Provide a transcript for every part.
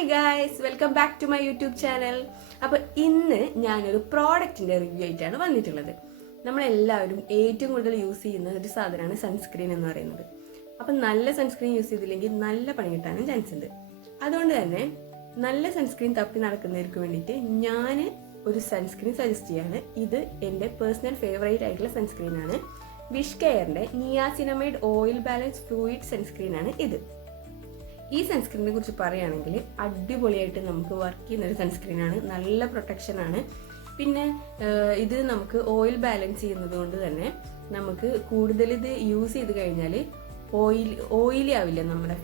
Hi guys, welcome back to my YouTube channel. അപ്പോൾ ഇന്ന് ഞാനൊരു പ്രോഡക്റ്റിൻ്റെ റിവ്യൂ ആയിട്ടാണ് വന്നിട്ടുള്ളത്. നമ്മളെല്ലാവരും ഏറ്റവും കൂടുതൽ യൂസ് ചെയ്യുന്ന ഒരു സാധനമാണ് സൺസ്ക്രീൻ എന്ന് പറയുന്നത്. അപ്പം നല്ല സൺസ്ക്രീൻ യൂസ് ചെയ്തില്ലെങ്കിൽ നല്ല പണി കിട്ടാനും ചാൻസ് ഉണ്ട്. അതുകൊണ്ട് തന്നെ നല്ല സൺസ്ക്രീൻ തപ്പി നടക്കുന്നവർക്ക് വേണ്ടിയിട്ട് ഞാൻ ഒരു സൺസ്ക്രീൻ സജസ്റ്റ് ചെയ്യാണ്. ഇത് എൻ്റെ പേഴ്സണൽ ഫേവറേറ്റ് ആയിട്ടുള്ള സൺസ്ക്രീനാണ്. വിഷ് കെയറിൻ്റെ നിയാസിനമൈഡ് ഓയിൽ ബാലൻസ് ഫ്ലൂയിഡ് സൺസ്ക്രീനാണ് ഇത്. ഈ സൺസ്ക്രീനിനെ കുറിച്ച് പറയുകയാണെങ്കിൽ അടിപൊളിയായിട്ട് നമുക്ക് വർക്ക് ചെയ്യുന്ന ഒരു സൺസ്ക്രീനാണ്. നല്ല പ്രൊട്ടക്ഷനാണ്. പിന്നെ ഇത് നമുക്ക് ഓയിൽ ബാലൻസ് ചെയ്യുന്നത് കൊണ്ട് തന്നെ നമുക്ക് കൂടുതൽ ഇത് യൂസ് ചെയ്ത് കഴിഞ്ഞാൽ ഓയിലി ആവില്ല. നമ്മുടെ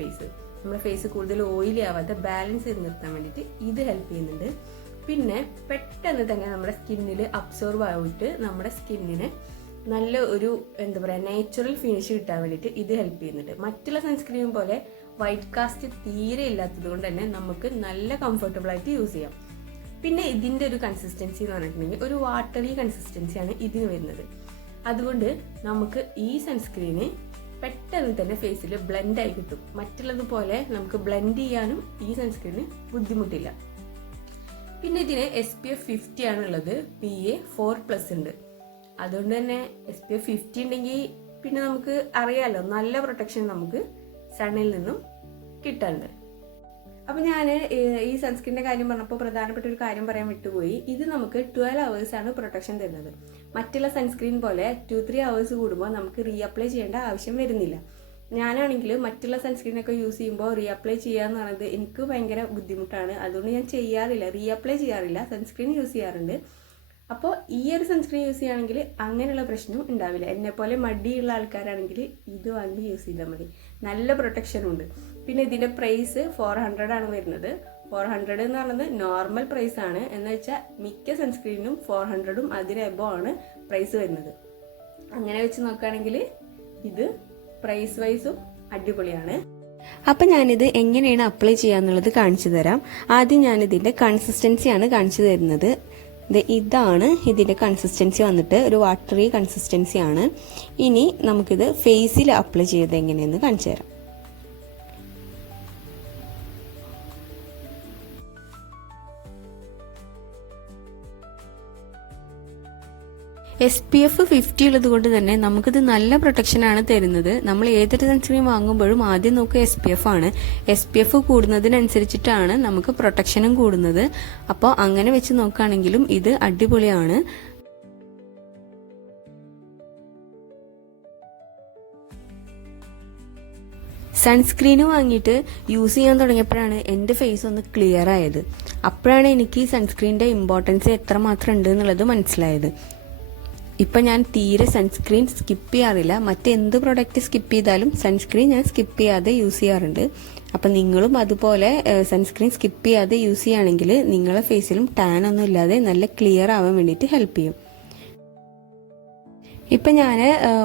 ഫേസ് കൂടുതൽ ഓയിലി ആവാതെ ബാലൻസ് ചെയ്ത് നിർത്താൻ വേണ്ടിയിട്ട് ഇത് ഹെൽപ്പ് ചെയ്യുന്നുണ്ട്. പിന്നെ പെട്ടെന്ന് തന്നെ നമ്മുടെ സ്കിന്നിൽ അബ്സോർവ് ആയിട്ട് നമ്മുടെ സ്കിന്നിന് നല്ല ഒരു നാച്ചുറൽ ഫിനിഷ് കിട്ടാൻ വേണ്ടിയിട്ട് ഇത് ഹെൽപ്പ് ചെയ്യുന്നുണ്ട്. മറ്റുള്ള സൺസ്ക്രീൻ പോലെ വൈറ്റ് കാസ്റ്റ് തീരെ ഇല്ലാത്തത് കൊണ്ട് തന്നെ നമുക്ക് നല്ല കംഫർട്ടബിൾ ആയിട്ട് യൂസ് ചെയ്യാം. പിന്നെ ഇതിൻ്റെ ഒരു കൺസിസ്റ്റൻസി എന്ന് പറഞ്ഞിട്ടുണ്ടെങ്കിൽ ഒരു വാട്ടറി കൺസിസ്റ്റൻസിയാണ് ഇതിന് വരുന്നത്. അതുകൊണ്ട് നമുക്ക് ഈ സൺസ്ക്രീന് പെട്ടെന്ന് തന്നെ ഫേസിൽ ബ്ലെൻഡ് ആയി കിട്ടും. മറ്റുള്ളതുപോലെ നമുക്ക് ബ്ലെൻഡ് ചെയ്യാനും ഈ സൺസ്ക്രീന് ബുദ്ധിമുട്ടില്ല. പിന്നെ ഇതിന് SPF 50 ആണുള്ളത്. PA4+ ഉണ്ട്. അതുകൊണ്ട് തന്നെ SPF 50 ഉണ്ടെങ്കിൽ പിന്നെ നമുക്ക് അറിയാലോ നല്ല പ്രൊട്ടക്ഷൻ നമുക്ക് സണ്ണിൽ നിന്നും കിട്ടാനുണ്ട്. അപ്പം ഞാൻ ഈ സൺസ്ക്രീനിൻ്റെ കാര്യം പറഞ്ഞപ്പോൾ പ്രധാനപ്പെട്ട ഒരു കാര്യം പറയാൻ വിട്ടുപോയി. ഇത് നമുക്ക് 12 hours ആണ് പ്രൊട്ടക്ഷൻ തരുന്നത്. മറ്റുള്ള സൺസ്ക്രീൻ പോലെ 2-3 hours കൂടുമ്പോൾ നമുക്ക് റീഅപ്ലൈ ചെയ്യേണ്ട ആവശ്യം വരുന്നില്ല. ഞാനാണെങ്കിൽ മറ്റുള്ള സൺസ്ക്രീനൊക്കെ യൂസ് ചെയ്യുമ്പോൾ റീഅപ്ലൈ ചെയ്യുക എന്ന് പറയുന്നത് എനിക്ക് ഭയങ്കര ബുദ്ധിമുട്ടാണ്. അതുകൊണ്ട് ഞാൻ ചെയ്യാറില്ല, റീഅപ്ലൈ ചെയ്യാറില്ല, സൺസ്ക്രീൻ യൂസ് ചെയ്യാറുണ്ട്. അപ്പോൾ ഈ ഒരു സൺസ്ക്രീൻ യൂസ് ചെയ്യുകയാണെങ്കിൽ അങ്ങനെയുള്ള പ്രശ്നം ഉണ്ടാവില്ല. എന്നെപ്പോലെ മടിയുള്ള ആൾക്കാരാണെങ്കിൽ ഇത് വാങ്ങി യൂസ് ചെയ്താൽ മതി. നല്ല പ്രൊട്ടക്ഷനും ഉണ്ട്. പിന്നെ ഇതിൻ്റെ പ്രൈസ് 400 ആണ് വരുന്നത്. 400 എന്ന് പറയുന്നത് നോർമൽ പ്രൈസ് ആണ്. എന്ന് വെച്ചാൽ മിക്ക സൺസ്ക്രീനും 400ഉം അതിന് എബോ ആണ് പ്രൈസ് വരുന്നത്. അങ്ങനെ വെച്ച് നോക്കുകയാണെങ്കിൽ ഇത് പ്രൈസ് വൈസും അടിപൊളിയാണ്. അപ്പം ഞാനിത് എങ്ങനെയാണ് അപ്ലൈ ചെയ്യാന്നുള്ളത് കാണിച്ചു തരാം. ആദ്യം ഞാനിതിൻ്റെ കൺസിസ്റ്റൻസിയാണ് കാണിച്ചു തരുന്നത്. ഇതാണ് ഇതിൻ്റെ കൺസിസ്റ്റൻസി വന്നിട്ട് ഒരു വാട്ടറി കൺസിസ്റ്റൻസിയാണ്. ഇനി നമുക്കിത് ഫേസിൽ അപ്ലൈ ചെയ്ത് എങ്ങനെയെന്ന് കാണിച്ചു തരാം. SPF 50 ഉള്ളത് കൊണ്ട് തന്നെ നമുക്കിത് നല്ല പ്രൊട്ടക്ഷനാണ് തരുന്നത്. നമ്മൾ ഏതൊരു സൺസ്ക്രീൻ വാങ്ങുമ്പോഴും ആദ്യം നോക്കുക SPF ആണ്. SPF കൂടുന്നതിനനുസരിച്ചിട്ടാണ് നമുക്ക് പ്രൊട്ടക്ഷനും കൂടുന്നത്. അപ്പോൾ അങ്ങനെ വെച്ച് നോക്കുകയാണെങ്കിലും ഇത് അടിപൊളിയാണ്. സൺസ്ക്രീന് വാങ്ങിയിട്ട് യൂസ് ചെയ്യാൻ തുടങ്ങിയപ്പോഴാണ് എൻ്റെ ഫേസ് ഒന്ന് ക്ലിയർ ആയത്. അപ്പോഴാണ് എനിക്ക് ഈ സൺസ്ക്രീനിൻ്റെ ഇമ്പോർട്ടൻസ് എത്രമാത്രം ഉണ്ട് എന്നുള്ളത് മനസ്സിലായത്. ഇപ്പം ഞാൻ തീരെ സൺസ്ക്രീൻ സ്കിപ്പ് ചെയ്യാറില്ല. മറ്റെന്ത് പ്രൊഡക്റ്റ് സ്കിപ്പ് ചെയ്താലും സൺസ്ക്രീൻ ഞാൻ സ്കിപ്പ് ചെയ്യാതെ യൂസ് ചെയ്യാറുണ്ട്. അപ്പം നിങ്ങളും അതുപോലെ സൺസ്ക്രീൻ സ്കിപ്പ് ചെയ്യാതെ യൂസ് ചെയ്യുകയാണെങ്കിൽ നിങ്ങളുടെ ഫേസിലും ടാൻ ഒന്നും ഇല്ലാതെ നല്ല ക്ലിയർ ആവാൻ വേണ്ടിയിട്ട് ഹെൽപ്പ് ചെയ്യും. ഇപ്പം ഞാൻ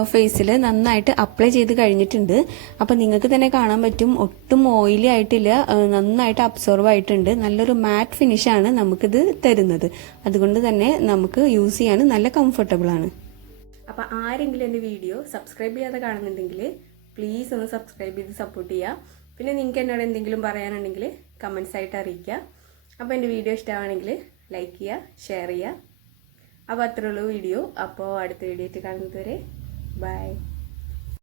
ഫേസിൽ നന്നായിട്ട് അപ്ലൈ ചെയ്ത് കഴിഞ്ഞിട്ടുണ്ട്. അപ്പം നിങ്ങൾക്ക് തന്നെ കാണാൻ പറ്റും ഒട്ടും ഓയിലി ആയിട്ടില്ല, നന്നായിട്ട് അബ്സോർവ് ആയിട്ടുണ്ട്. നല്ലൊരു മാറ്റ് ഫിനിഷാണ് നമുക്കിത് തരുന്നത്. അതുകൊണ്ട് തന്നെ നമുക്ക് യൂസ് ചെയ്യാൻ നല്ല കംഫർട്ടബിൾ ആണ്. അപ്പം ആരെങ്കിലും എൻ്റെ വീഡിയോ സബ്സ്ക്രൈബ് ചെയ്യാതെ കാണുന്നുണ്ടെങ്കിൽ പ്ലീസ് ഒന്ന് സബ്സ്ക്രൈബ് ചെയ്ത് സപ്പോർട്ട് ചെയ്യുക. പിന്നെ നിങ്ങൾക്ക് എന്നോട് എന്തെങ്കിലും പറയാനുണ്ടെങ്കിൽ കമൻസ് ആയിട്ട് അറിയിക്കുക. അപ്പോൾ എൻ്റെ വീഡിയോ ഇഷ്ടമാണെങ്കിൽ ലൈക്ക് ചെയ്യുക, ഷെയർ ചെയ്യുക. അപ്പോൾ അത്രയുള്ളൂ വീഡിയോ. അപ്പോൾ അടുത്ത വീഡിയോ ആയിട്ട് കാണുന്നത് വരെ ബൈ.